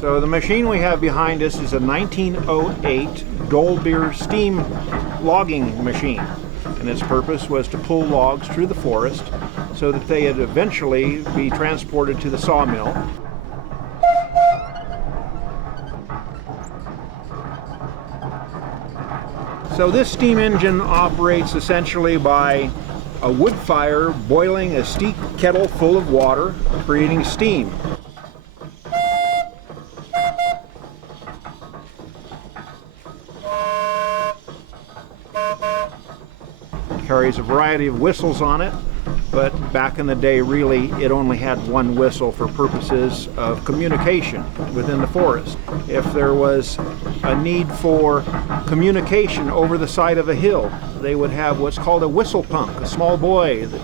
So the machine we have behind us is a 1908 Dolbeer steam logging machine, and its purpose was to pull logs through the forest so that they would eventually be transported to the sawmill. So this steam engine operates essentially by a wood fire boiling a steep kettle full of water, creating steam. It carries a variety of whistles on it, but back in the day really it only had one whistle for purposes of communication within the forest. If there was a need for communication over the side of a hill, they would have what's called a whistle punk, a small boy that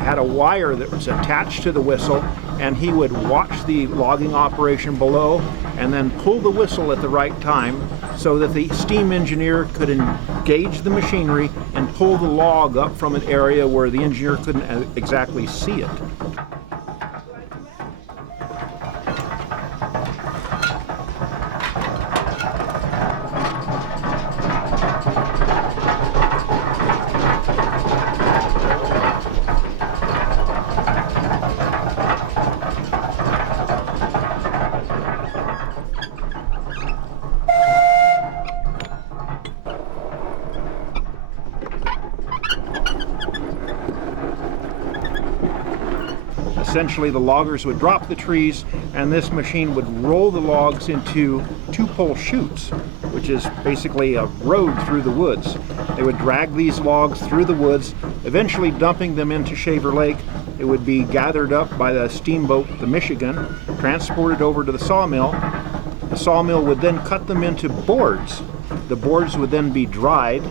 had a wire that was attached to the whistle, and he would watch the logging operation below and then pull the whistle at the right time so that the steam engineer could engage the machinery and pull the log up from an area where the engineer couldn't exactly see it. Essentially, the loggers would drop the trees, and this machine would roll the logs into two-pole chutes, which is basically a road through the woods. They would drag these logs through the woods, eventually dumping them into Shaver Lake. It would be gathered up by the steamboat, the Michigan, transported over to the sawmill. The sawmill would then cut them into boards. The boards would then be dried,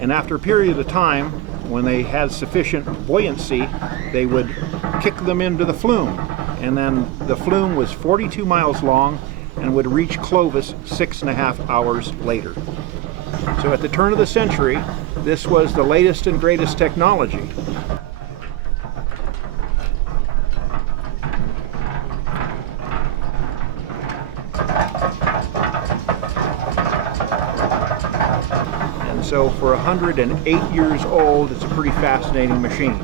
and after a period of time, when they had sufficient buoyancy, they would kick them into the flume. And then the flume was 42 miles long and would reach Clovis 6.5 hours later. So at the turn of the century, this was the latest and greatest technology. And so for 108 years old, it's a pretty fascinating machine.